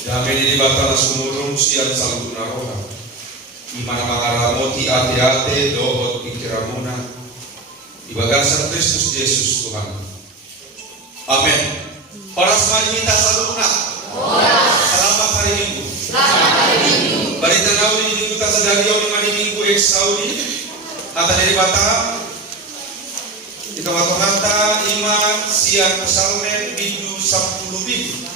Dami di batala sumurung siang salud naroha. Imana mangaramoti ate-ate doot pikiramuna. Ibagasan Kristus Yesus Tuhan. Amin. Horas mari kita saludna. Selamat hari Minggu. Barita nauli di minggu tasadari oli mari Minggu eksaudi. Kata dari bata. Kita waktu ima siang pesalmen bidu 10 bidu.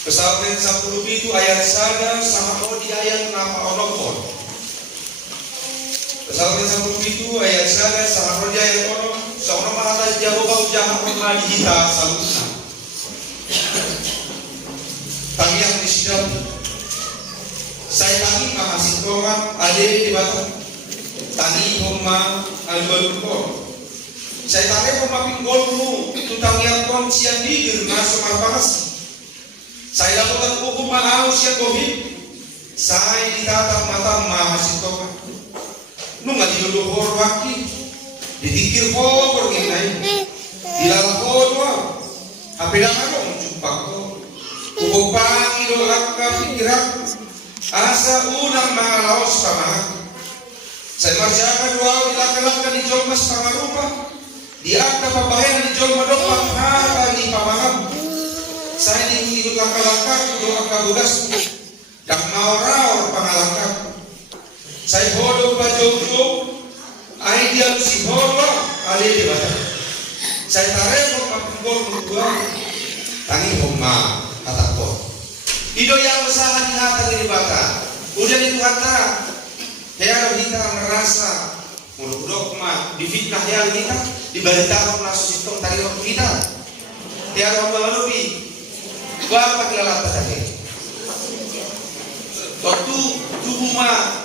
Pesalmen 10 bidu ayat sada sama di ayat nama onokon. Pesalmen 10 bidu ayat sada sama di ayat onok. Seorang mahala jauh bau jahat mengadi kita salutna. Tangiang di sidang. Saya tangi makasih Tuhan ada di batu. Tangi homa albalukor. Saya tangi homa pinggolmu tutang yang kon siang digir masuk marpangasi. Saya lakukan hukum mahal siang gohim. Saya ditatap mata mahasiswa Tuhan. Nunga diluhur waki. Didikir hor gini. Dilalahor wa. Apedangan dong jumpa ko. Kukupangi do akka pikiran. Asa unang mga laos pamahal. Saya marjakan doa dilaka-laka di jolmas pangarupa. Di akka pabahayan di jolma dopak hata di pamahal. Saya ingin laka-laka do akka bugas. Dak mauraur pangalaka. Saya bodoh bajau-jauh. Ay dia si bodoh ali di baca. Saya tarik makinggol mengua. Tangi homa katakor. Ido yang usaha di hati di baka. Udah itu kata. Tiada kita merasa muruk mah difitnah yang kita diberitakan langsung sistem tadi waktu kita. Tiada orang lebih. Gua pakai alat tadi. Waktu tubuh mah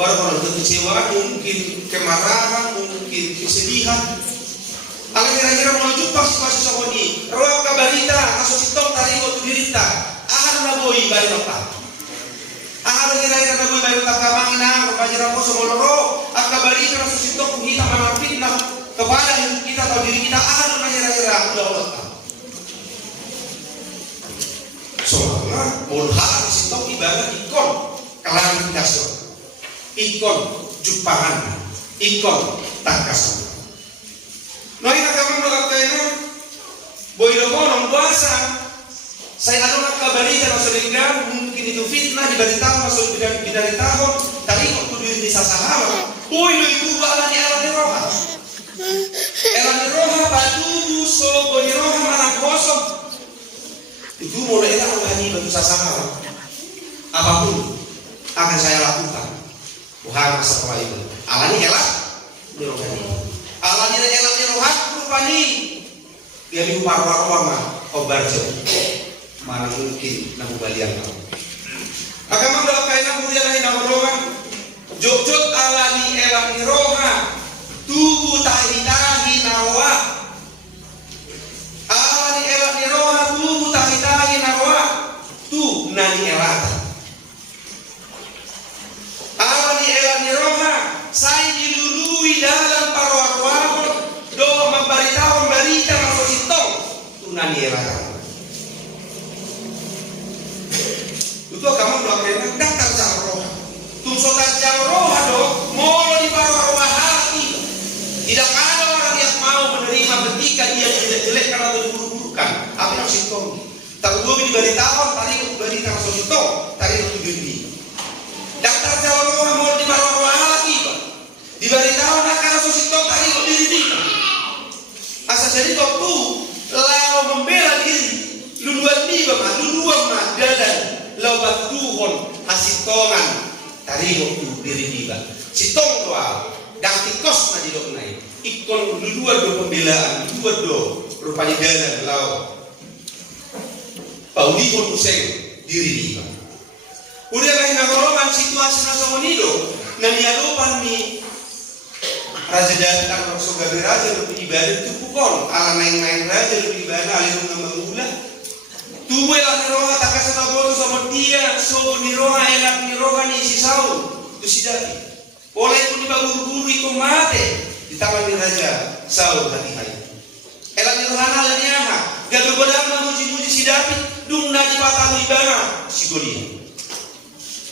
baru kekecewaan, mungkin kemarahan, mungkin kesedihan. Ala kira-kira mau jumpa situasi sokoni. Roh kabarita, asal sistem tadi waktu dirita. Akan naboi bari nota. Akan kira-kira naboi bari nota kamangina, kepajaran ko semoloro. Akan kabarita asal sistem kita menafitnah kepada hidup kita atau diri kita. Akan kira-kira udah nota. Soalnya mulhal sistem ibarat ikon klarifikasi, ikon jumpahan, ikon takasan. Noi agama mengatakan, boyo konon puasa. Saya ada kabarita masuk lingkar, mungkin itu fitnah diberitahu masuk bidang tahun. Tadi waktu di sasahawa, boyo itu balan di alam roha. Alam roha batu so boyo roha malang kosong. Itu mulai tak rohani batu sasahawa. Apapun akan saya lakukan. Tuhan setelah itu. Alani elak, di rohani. Alani elak di rohat rupani. Dia di warma obarjo. Mana mungkin nabu balian kau. Agama dalam kaitan mulia lain nama rohan. Jok alani elak di roha. Tubuh tahi nawa. Alani elak di roha. Tubuh tahi nawa. Tu nani elak. Alani elak di roha. Saya dilului dalam parwar-war do memberitahu berita masuk sitong tunani elak. Itu agama melakukan daktar jamroha. Tumsotar jamroha do molo di parwar hati. Tidak ada orang yang mau menerima ketika dia jelek-jelek karena buruk-burukan. Apa yang sitong? Tak dua diberitahu tadi berita masuk sitong tadi itu diri. Daktar jamroha molo di parwar hati. Diberitahu nak karena sositong tadi kok diri. Asal jadi kau tu lau membela diri. Luluan ni bapa, luluan mah dadan lau batuhon hasitongan tadi kau tu diri diba. Sitong doa dan tikos na didok naik. Ikon luluan do pembelaan, dua do rupanya dadan lau. Pauli pun useng diri diba. Udah kena golongan situasi nasomonido. Nani alupan ni raja datang surga beraja lebih ibadah itu pukul ala main-main raja lebih ibadah alih menggula tuwe ala roha tak kasih tahu sama dia so ni roha elak ni roha ni si Saul itu si David oleh itu diburu-buru itu mati di tangan ni raja Saul hati-hati elak ni roha ala ni aha gagal godam memuji-muji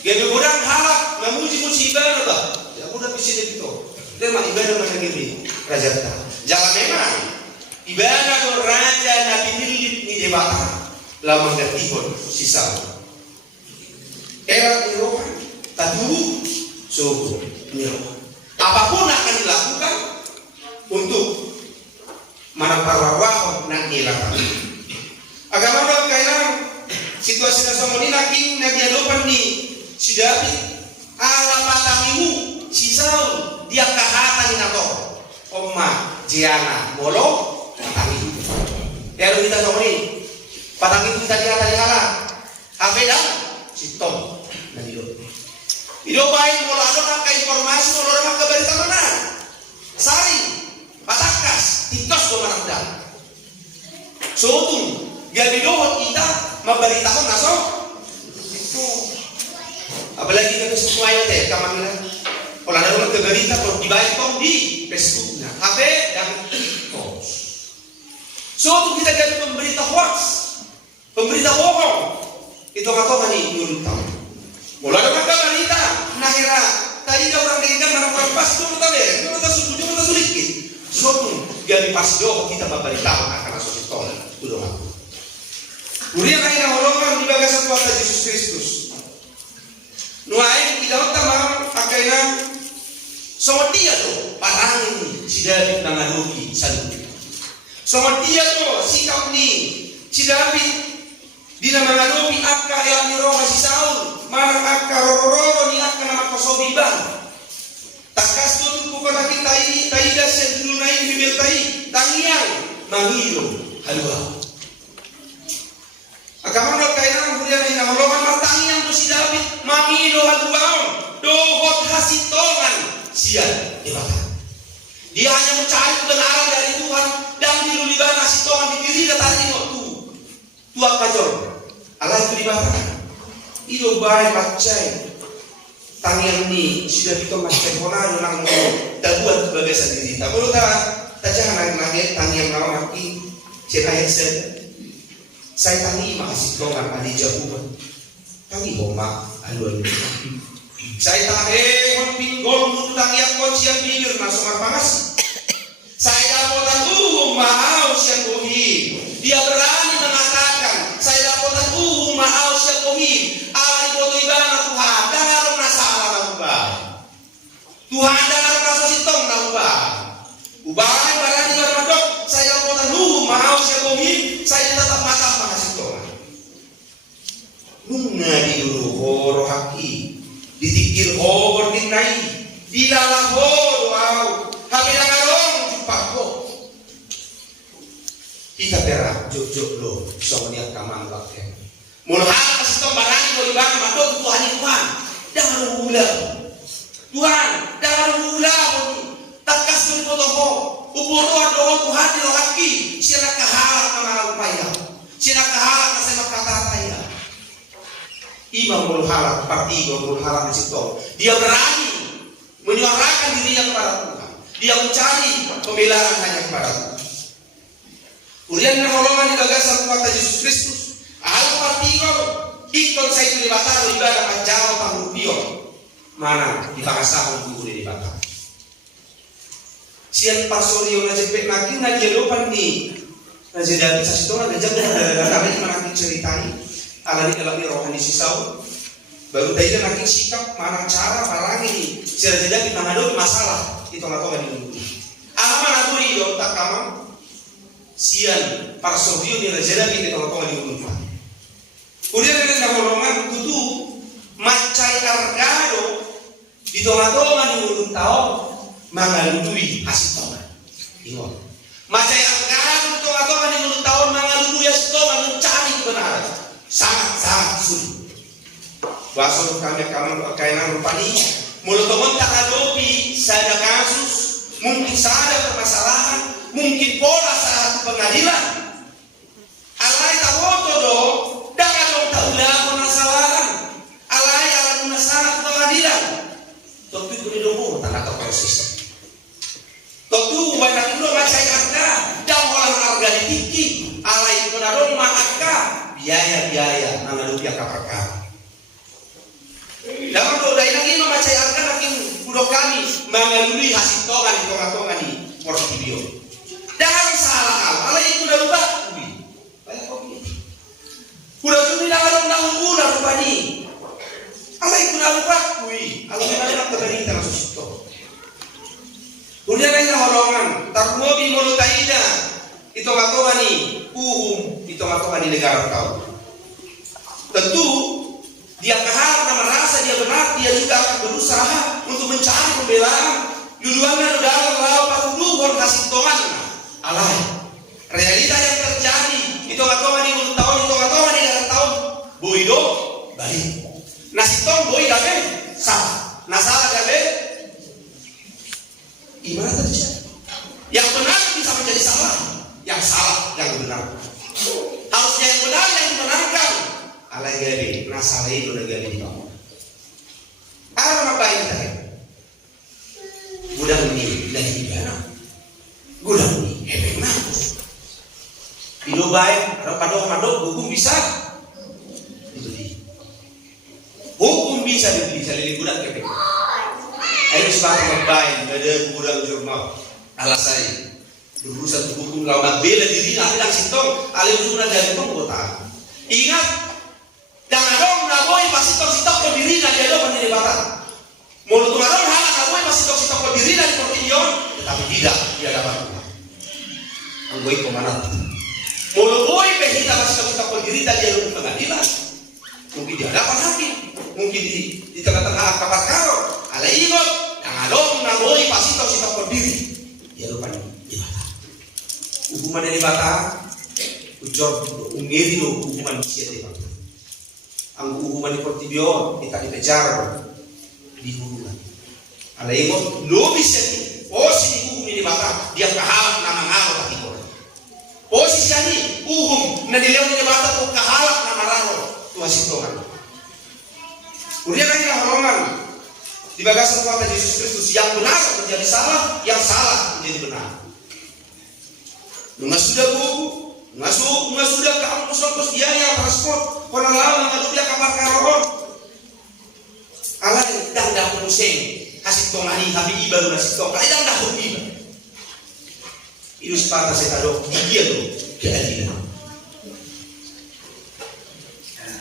Gabi orang halak memuji-muji ibadah bah. Ya udah bisa itu. Dia mah ibadah mana gini raja ta. Jangan memang ibadah do raja nabi nilit ni debata. Lama gatihon sisa. Era nirohan tatu so nirohan. Apapun akan dilakukan untuk manaparwawahon ng ilakan. Agama daw kailang situasi na sa muli naking nagyalupan ni si David ala patangimu si Saul dia kahatan ni nato Oma Jiana Molo patangimu pero kita sa muli patangimu kita dia tadi hala Abeda si Tom na dilo baik mula ano ka informasi mula orang kabarita mana sari patakas tikas do managdan so tung gabi doon kita mabaritakan naso itu apalagi kita semua yang teh kamar kalau ada orang keberita kalau dibayar tong di Facebooknya HP dan TikTok so untuk kita jadi pemberita hoax pemberita bohong itu atau kan nyuruh mulai ada orang keberita nah kira tadi ada orang dengar mana pas itu kita beres itu kita sulit so gabi pas doh kita memberitakan akan asal itu doang. Kemudian akhirnya holongan di bagasan Tuhan Yesus Kristus. Nuain tidak utama akhirnya sama dia tuh parang ini si David mengaduki satu. Sama dia tuh sikap ni si David dia mengaduki akka yang niroh si Saul marang akka roro ni akka nama kosobiban. Takas tuh bukan lagi tai das yang dulu naik bibir tai tangiang mangilo halua. Agama do kainan kemudian ina holongan martangi yang si David mamido haduaon dohot hasitongan sian ibatan. Dia hanya mencari kebenaran dari Tuhan dan diluliban hasitongan di diri datang waktu Tuhan kajol. Allah itu dibatan. Ido bae pacai tangian ni sudah kita macam honado nang tabuat sebagai sendiri. Tak perlu tak jangan lagi tangian lawan lagi siapa yang saya tangi makasih kongan adi jahuban tangi homak aluan saya tahe pinggol mutu tangi akon siang bibir masuk pangas saya dapat mau siang bohim dia berani mengatakan saya dapat mau siang bohim ala iboto ibana Tuhan dengar masalah ubah Tuhan dengar masalah sitong ubah ubah berani bermadok saya dapat mau siang bohim saya tetap makan makasih Tuhan. Nunga di dulu horo haki, ditikir horo dinai, di dalam horo au, habis nangarong jumpa kok. Kita perak jok lo, soalnya kamang bakeng. Mulai kasih Tuhan barang itu ibarat madok Tuhan, jangan ulang. Tuhan, jangan ulang. Tak kasih foto ubur doa Tuhan di haki, sila kahal kamar upaya, sila kahal kasih kata saya. Imam mulhala, partido mulhala disitu. Dia berani menyuarakan dirinya kepada Tuhan. Dia mencari pembelaan hanya kepada Tuhan. Kemudian pertolongan di bagasan Tuhan Yesus Kristus. Al partido ikon saya itu dibatal ibadah menjauh panggupio. Mana di bagasan guru di batal. Sian pasorio na jepek nakin na jelopan ni na jedapi sa situ na jam na kami manaki ceritani ala di dalam rohani si Saul baru tadi nakin sikap mana cara parang ini sila jedapi menghadapi masalah itu nggak tahu dulu ama na duri do tak kama sian pasorio ni na jedapi itu nggak tahu dulu kemudian ada golongan tutu macai argado di tengah-tengah di ulun tahu mangalului asitongan. Ingat. Macam yang kan tong-tong di mulut tahun mangalului asitongan mencari kebenaran. Sangat sulit. Bahasa kami kainan rupani mulut teman tak hadapi sada kasus, mungkin sada permasalahan, mungkin pola satu pengadilan. Alai tak foto do, jangan dong tak ulah permasalahan. Alai alat masalah pengadilan. Tapi kudu tak ada proses. Tentu banyak itu macam harga, dan orang harga ditinggi, alai penadon maka biaya mengadupi perkara. Dalam doa lagi memacai arkan aking budok kami mengalui hasil tongan di tongan di portibio. Dan salah ala itu dah lupa. Banyak kopi. Udah cumi dah dahulu dah lupa ni. Ala itu dah lupa. Ala itu dah keberi kita masuk situ. Kemudian lain horongan. Tarmobi molutaida. Itu tongan ni. Itu tongan di negara kau. Tentu dia kahar dan merasa dia benar, dia juga akan berusaha untuk mencari pembelaan. Duluannya dalam lawan patudukon kasih tongan. Alai, realita yang terjadi itu tongan di mulut tahun, itu tongan di dalam tahun. Boido balik. Nasi tong boi dabe salah. Nasalah dabe gimana terjadi? Yang benar bisa menjadi salah, yang salah yang benar. Harusnya yang benar yang dimenangkan. Alai gabe, nasalah itu gabe di bawah. Apa apa ini tadi? Gudang ini dari ibarat. Gudang ini hebeng nak. Ilo baik, ada padok hukum bisa dibeli. Hukum bisa dibeli, salili gudang hebeng. Ayo sebagai baik, ada gudang jurnal. Alasai, berurusan hukum lawan bela diri, nanti nak sitong, alih usulan dari kota. Ingat, jangan dong naboi pasti tok berdiri dan dia dong menjadi batal. Mulut orang hal naboi pasti tok berdiri dan pertinjauan, tetapi tidak dia dapat Tuhan. Anggoi komandan. Mulut boy kita pasti tok berdiri dan dia dong pengadilan. Mungkin di hadapan hakim, mungkin di tengah-tengah kapal karo. Ala ingat, jangan dong naboi pasti tok berdiri. Dia lupa di batal. Hukuman dari batal, ucor ungeri lo hukuman siapa batal. Ang hukuman di portibio kita dikejar di hubungan. Alai mo lobis ini posisi hukum ini mata dia kahalak nama ngalo tak ikut. Posisi ini hukum na dilew ni mata tu kahalak nama raro tu asitokan. Kemudian lagi horongan di bagasan Tuhan Yesus Kristus yang benar menjadi salah, yang salah menjadi benar. Nungas sudah buku Nggak sudah ke kampus biaya transport konon lawan ngadu dia kapal karon alai dah pusing kasih tongani tapi ibaru nasi tong alai dah iba itu sepatah saya tahu dia tuh keadilan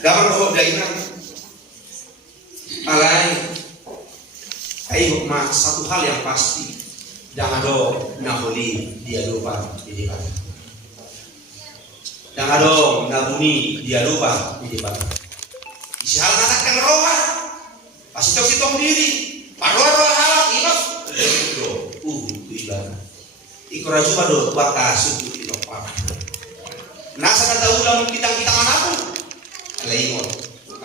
dalam bahwa dainan alai ayo mak satu hal yang pasti jangan do naholi dia lupa di depan. Jangan dong nabuni dia lupa di depan. Isihal katakan roha, pasti tahu sitong diri. Roha halak imas. Itu ibadah. Ikut cuma do baka suku ilopak. Nasa kata ulang kita manapun. Alaimon,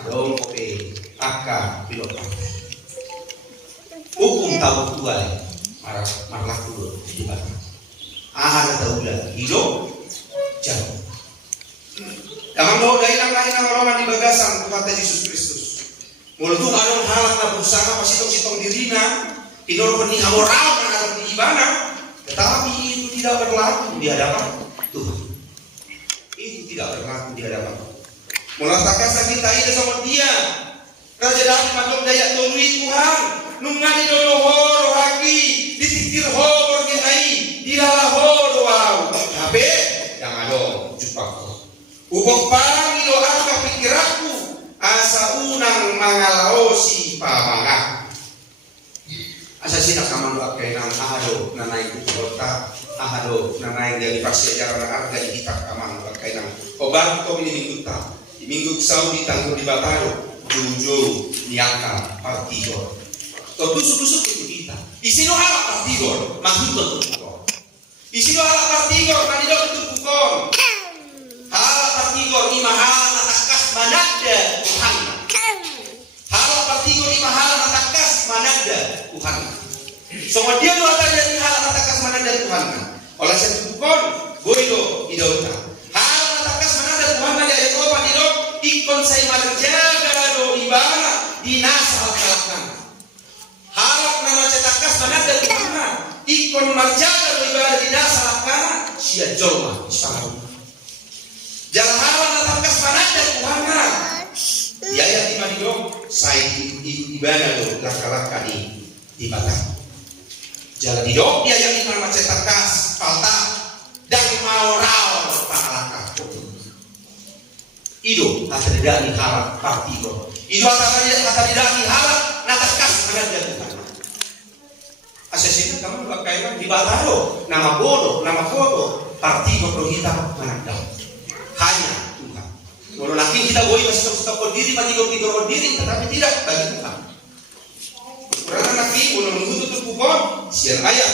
dong kopi, akka ilopak. Hukum tahu tuai, marah dulu di depan. Kata ulang hidup jauh. Dalam doa dailang lain orang di bagasan Tuhan Yesus Kristus. Mulut tu ada halak na berusaha pasitong-sitong dirina, inor pening amoral dan di ibadah, tetapi itu tidak berlaku di hadapan Tuhan. Itu tidak berlaku di hadapan Tuhan. Mulatakan kita ini sama dia. Raja Daud matom daya tolui Tuhan, nungani dolo horo haki, ditikir horo genai, dilala horo wow. Tapi jangan dong jumpa. Ubok pang ilo angka pikiranku asa unang mangalaosi pamanga. Asa sina kamang kainang ahado nanay kota ahado nanay dari pasyajaran arga di kita kamang kainang. Obat ko ini minggu Saudi tanggung di Bataro Jojo niaka partido. Tusuk-tusuk itu kita. Isino ala partido maksud tuh. Isino ala partido kandido itu bukan. Halal partigor ni mahal natakas manada Tuhan. Halal partigor ni mahal natakas manada Tuhan. Semua dia dua tadi halal natakas manada Tuhan. Oleh sebab bukan boido idota. Halal natakas manada Tuhan dia ada apa di dok? Ikon saya marjaga do ibana dinasal kalakkan. Halal nama cetakas manada Tuhan. Ikon marjaga do ibana dinasal kalakkan. Sia jolma isparu. Jangan harap datangkan panasnya Tuhan. Di ayat 5 saya ibadah lo laka-laka di batang. Jalan di dok dia yang iman macetak kas, falta dan mau raw pangalaka. Ido kata tidak diharap partigo. Ido kata tidak diharap natakas mana dia Tuhan. Asesina kamu buat kainan di batalo nama bodoh, nama foto partigo prohita manandang. Hanya Tuhan. Walau laki kita boleh masih stop diri, partigo diri, tetapi tidak bagi Tuhan. Karena laki boleh menunggu tukupon siang ayat.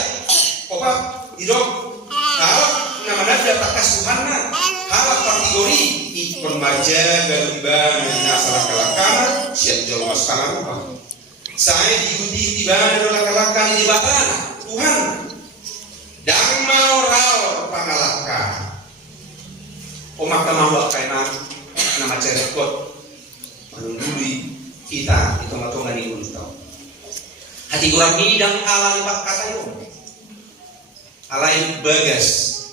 Opa hidup halak nama nada takas Tuhanna halak kategori ikon maja garuban nasalah kalakana siap jauh masalah rumah. Saya diikuti tiba kalakana di batana Tuhan dan mau raw pangalaka. Omak mau kainan nama cerekot menunduli kita itu matongan di untau. Hati kurang hidang ala empat kata yo. Ala yang bagas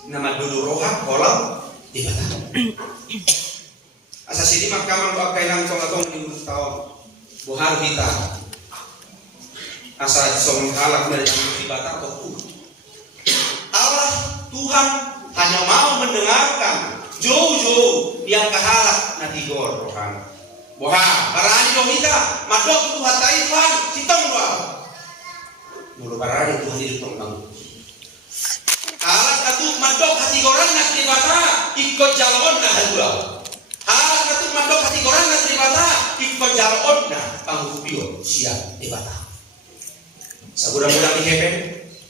nama dulu roha kolam di batang. Asa sini makaman pakai nang tong di tahun. Buhar kita. Asa song halak dari di batang atau Allah Tuhan hanya mau mendengarkan jauh-jauh yang kehalak nanti gor rohan. Buhar barani dong kita madok Tuhan Tuhan sitong doang. Mulu barani Tuhan hidup tong kamu. Alat katu madok hati koran nak dibata ikut jalon na hadua. Alat katu madok hati koran nak dibata ikut jalon na panggupio siap dibata. Sagura-gura di hepen,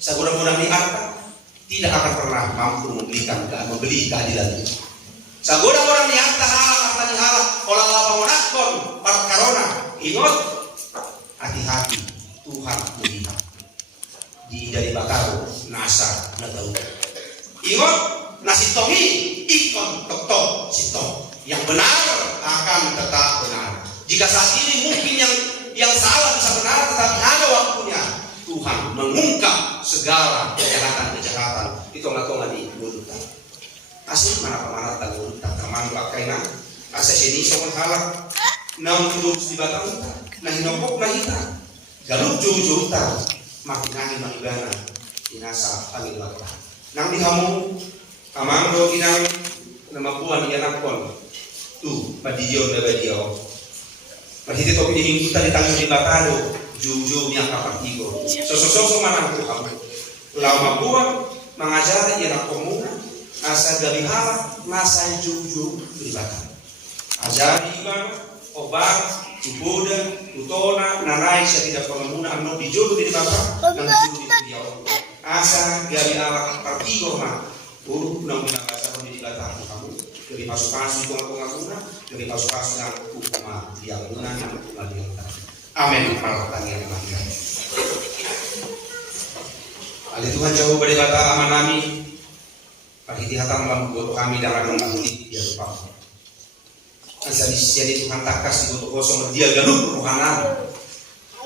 sagura-gura di harta tidak akan pernah mampu membeli keadilan itu. Sagura-gura di harta di halal, olah lapa monakon perkarona. Ingat hati-hati Tuhan melihat. Dari bakar nasa na tahu. Ingat nasi tohi ikon tok sitong yang benar akan tetap benar. Jika saat ini mungkin yang salah bisa benar, tetapi ada waktunya Tuhan mengungkap segala kejahatan itu ngatongan di mulut. Asli mana tak mulut tak termandu akaina asa sini soal halak naon terus di batang nah hinopok na hita galup jauh-jauh makin angin manibana inasa angin bakta nang dihamu amangdo inang nama buan ianakon tu badiyo badiyo masih topi di minggu tadi tanggung di batado jauh-jauh yang kapartigo sosok mana tu kamu lama buan mengajari ianakon asa dari halak nasa jauh-jauh di batado ajari ibang obat Buddha, Utona, Nanai, saya tidak pernah muna amno dijodoh di bapak, dan dijodoh di dia. Asa dari awak partigo mah, buruk nang muna kasar di batak kamu. Dari masuk-masuk itu ngaku-ngaku dari masuk-masuk nang hukum dia muna nang hukum dia. Amin. Maratan yang mahal. Ali Tuhan jauh dari batak aman kami. Pahiti hatam lam boto kami dalam mengundi dia lupa. Asal jadi Tuhan takas di boto kosong dia galup rohanan.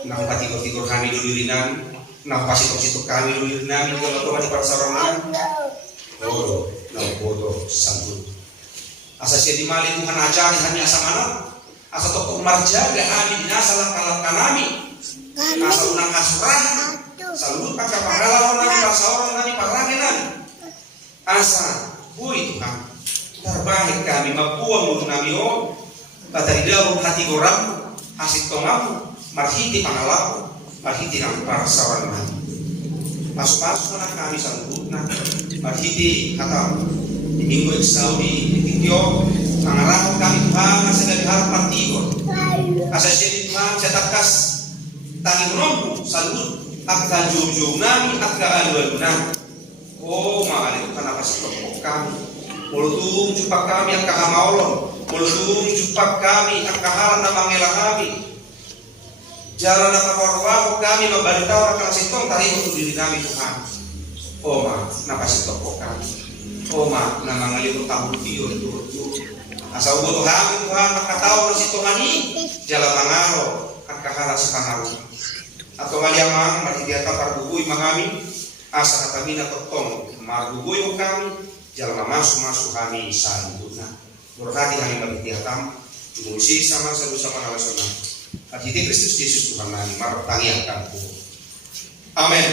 Nang patigo-tigo kami dulirinan, nang pasitok-sitok kami dulirinan, kalau Tuhan di parsarangan. Oh, nang boto sambut. Asal jadi mali Tuhan ajari hanya asa mana? Asa toko marjaga kami dinasalah kalap kanami. Asa unang kasurahan. Salut pakai pahala orang parsarangan kami paranginan. Asa, bui Tuhan. Terbaik kami mapuang untuk nami o kataridaw hati goram hasit tongamu marhiti pangalaku marhiti ng parasawan na pasok-pasok na kami sa lubut na marhiti hatam di minggu eksaw di tikyo pangalaku kami Tuhan sa galihal partigo asa siya Tuhan sa takas tanging rompo sa lubut at ka-jum-jum nami at ka-alwal na o maalit ka na pasipag kami Mulutung jupak kami ang kakamaulon, mulutung jupak kami ang kahalan na mangela kami. Jalan na kawarwako kami mabalitaw ang kasitong tayo untuk diri kami Tuhan. Oma, napasitok po kami. Oma, na mga libot tayo tiyo. Asa ubo kami Tuhan, makataw ng sitongan ni, jalan mangaro, ang kahalan sa pangalan. At kung aliyamang, matidiyata pargugoy mangami, asa katabi na totong, margugoy mo kami, jalan masuk kami santuna. Berhati kami bagi tiatam, dimusi sama selusa pangalasan. Hati Kristus Yesus Tuhan nani martangi akan ku. Amin.